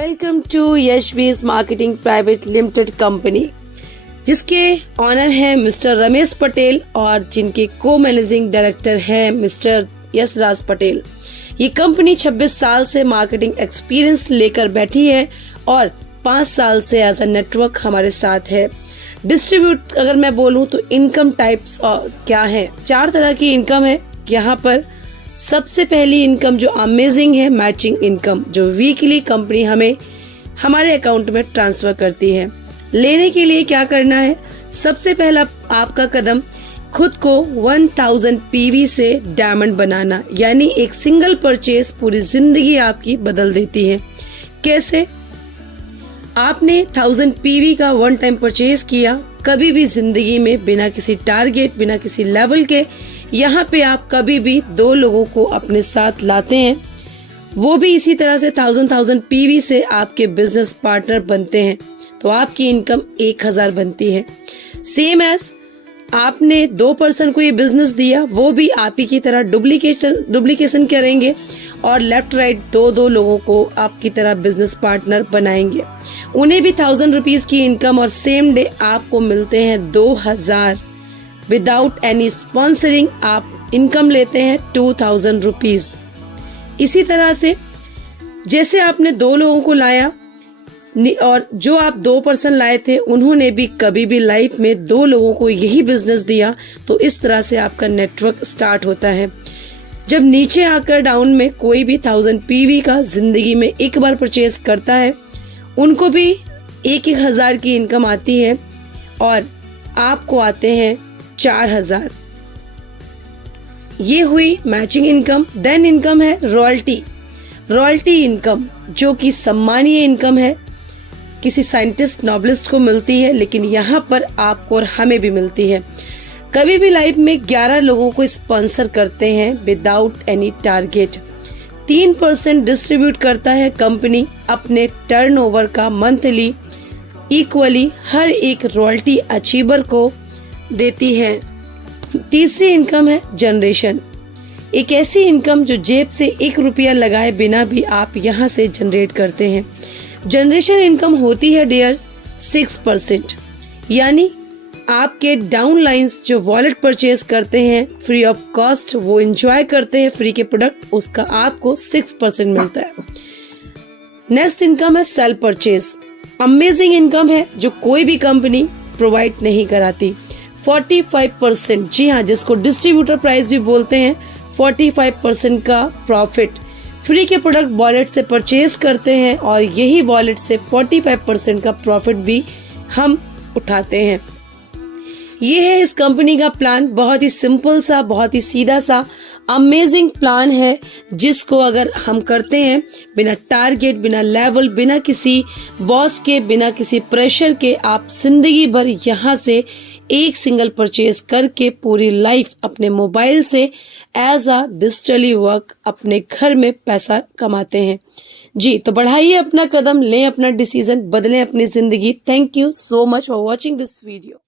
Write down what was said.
Welcome to Yashbeez marketing private limited company, जिसके owner हैं mister Ramesh Patel और जिनके को मैनेजिंग डायरेक्टर हैं मिस्टर यशराज पटेल। ये कंपनी 26 साल से मार्केटिंग एक्सपीरियंस लेकर बैठी है और 5 साल से एज अ नेटवर्क हमारे साथ है। डिस्ट्रीब्यूट अगर मैं बोलूं तो इनकम टाइप्स क्या है, 4 तरह की इनकम है यहाँ पर। सबसे पहली इनकम जो अमेजिंग है, मैचिंग इनकम, जो वीकली कंपनी हमें हमारे अकाउंट में ट्रांसफर करती है। लेने के लिए क्या करना है, सबसे पहला आपका कदम खुद को 1000 पीवी से डायमंड बनाना, यानी एक सिंगल परचेज पूरी जिंदगी आपकी बदल देती है। कैसे? आपने 1000 पीवी का वन टाइम परचेज किया, कभी भी जिंदगी में बिना किसी टारगेट, बिना किसी लेवल के, यहाँ पे आप कभी भी 2 लोगों को अपने साथ लाते हैं, वो भी इसी तरह से 1000 पीवी से आपके बिजनेस पार्टनर बनते हैं, तो आपकी इनकम 1000 बनती है। सेम एज आपने 2 पर्सन को ये बिजनेस दिया, वो भी आप ही की तरह डुप्लीकेशन करेंगे और लेफ्ट राइट 2 लोगों को आपकी तरह बिजनेस पार्टनर बनाएंगे। उन्हें भी 1000 रुपीज की इनकम और सेम डे आपको मिलते हैं 2000। विदाउट एनी स्पॉन्सरिंग आप इनकम लेते हैं 2000 रुपीज। इसी तरह से जैसे आपने 2 लोगों को लाया और जो आप 2 पर्सन लाए थे उन्होंने भी कभी भी लाइफ में 2 लोगों को यही बिजनेस दिया, तो इस तरह से आपका नेटवर्क स्टार्ट होता है। जब नीचे आकर डाउन में कोई भी 1000 पीवी का जिंदगी में एक बार परचेज करता है, उनको भी 1000 की इनकम आती है और आपको आते हैं 4000। ये हुई मैचिंग इनकम। देन इनकम है रॉयल्टी इनकम, जो कि सम्मानीय इनकम है, किसी साइंटिस्ट नोबलिस्ट को मिलती है, लेकिन यहाँ पर आपको और हमें भी मिलती है। कभी भी लाइफ में 11 लोगों को स्पॉन्सर करते हैं विदाउट एनी टारगेट। 3% डिस्ट्रीब्यूट करता है कंपनी अपने टर्नओवर का मंथली, इक्वली हर एक रॉयल्टी अचीवर को देती है। तीसरी इनकम है जनरेशन, एक ऐसी इनकम जो जेब से 1 रुपया लगाए बिना भी आप यहाँ से जनरेट करते हैं। जनरेशन इनकम होती है डियर्स 6%, यानी आपके डाउन लाइन्स जो वॉलेट परचेज करते हैं फ्री ऑफ कॉस्ट, वो एंजॉय करते हैं फ्री के प्रोडक्ट, उसका आपको 6% मिलता है। नेक्स्ट इनकम है सेल परचेज, अमेजिंग इनकम है जो कोई भी कंपनी प्रोवाइड नहीं कराती। 45%, जी हाँ, जिसको डिस्ट्रीब्यूटर प्राइस भी बोलते हैं, 45% का प्रॉफिट फ्री के प्रोडक्ट वॉलेट से परचेज करते हैं और यही वॉलेट से 45% का प्रॉफिट भी हम उठाते हैं। ये है इस कंपनी का प्लान, बहुत ही सिंपल सा, बहुत ही सीधा सा अमेजिंग प्लान है, जिसको अगर हम करते हैं बिना टारगेट, बिना लेवल, बिना किसी बॉस के, बिना किसी प्रेशर के, आप जिंदगी भर यहाँ से एक सिंगल परचेज करके पूरी लाइफ अपने मोबाइल से एज अ डिजिटली वर्क अपने घर में पैसा कमाते हैं। जी, तो बढ़ाइए अपना कदम, लें अपना डिसीजन, बदलें अपनी जिंदगी। Thank you so much for watching this video.